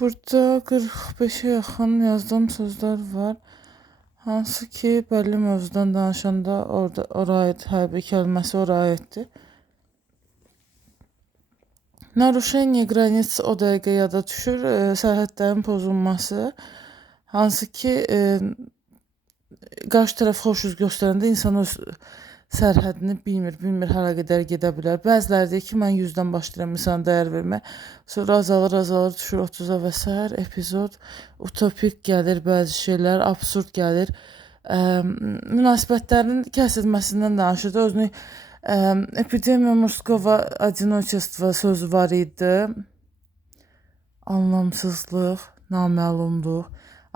Burada 45'e yaxın yazdığım sözler var. Hansı ki bəlli mövzudan danışanda ora aid hərbi kəlməsi ora aiddir. Narushение granic o dəqiqə yada düşür. Sərhədlərin pozulması. Hansı ki qarşı tərəf xoş üz göstərəndə insan öz sərhədini bilmir hara qədər gedə bilər. Bəziləri deyir ki, mən 100-dən başlayıram insana dəyər vermək. Sonra azalır, düşür 30-a və s. epizod. Utopik gəlir bəzi şeylər, absurd gəlir. Münasibətlərin kəsilməsindən danışırdı. Özünü epidemiya murskого одиночества sözü var idi. Anlamsızlıq, naməlumluq,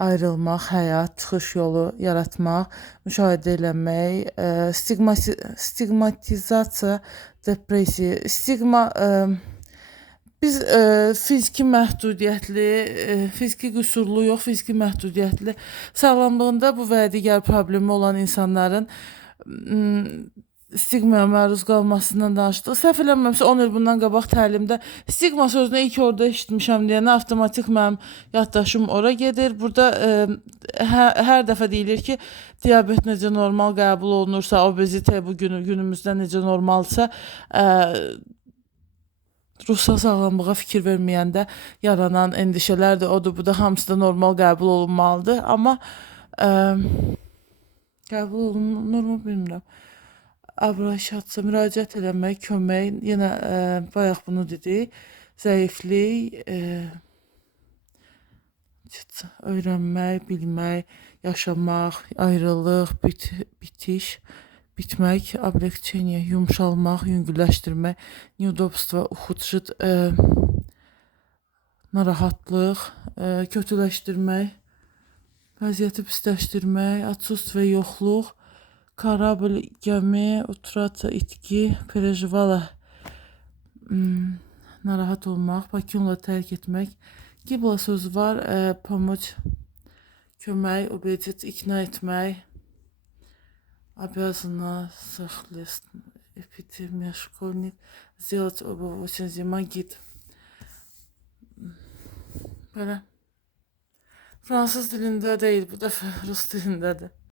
ayrılmaq, həyat, çıxış yolu yaratmaq, müşahidə eləmək, stigmatizasiya, depressiya, stigma biz fiziki məhdudiyyətli, fiziki qüsurlu yox, fiziki məhdudiyyətli sağlamlığında bu və digər problemi olan insanların stigmaya məruz qalmasından danışdıq. Səhv eləmirəmsə 10 il bundan qabaq təlimdə stigma sözünü ilk orada eşitmişəm deyənə avtomatik mənim yaddaşım ora gedir. Burada hər dəfə deyilir ki, diabet necə normal qəbul olunursa, obezite bu günümüzdə necə normalsa, ruhsal sağlamlığa fikir verməyəndə yaranan endişələrdir, odur, bu da hamısı da normal qəbul olunmalıdır. Amma qəbul olunurmu bilmirəm. Abraşatsa, müraciət eləmək, kömək, yenə bayaq bunu dedik, zəiflik, öyrənmək, bilmək, yaşamaq, ayrılıq, bitiş, bitmək, облегчение, yumşalmaq, yüngülləşdirmək, неудобство, ухудшить, narahatlıq, kötüləşdirmək, vəziyyəti pisləşdirmək, отсутствие, yoxluq, karabil, gəmi, utrata, itki, переживала, narahat olmaq, pakionla tərk etmək, gibla sözü var, помочь, kömək, убедить, ikna etmək, обязана, соответственно, эпидемия, школьник, сделать оба 8 зима, гид. Belə. Fransız dilində deyil, bu dəfə rus dilindədir.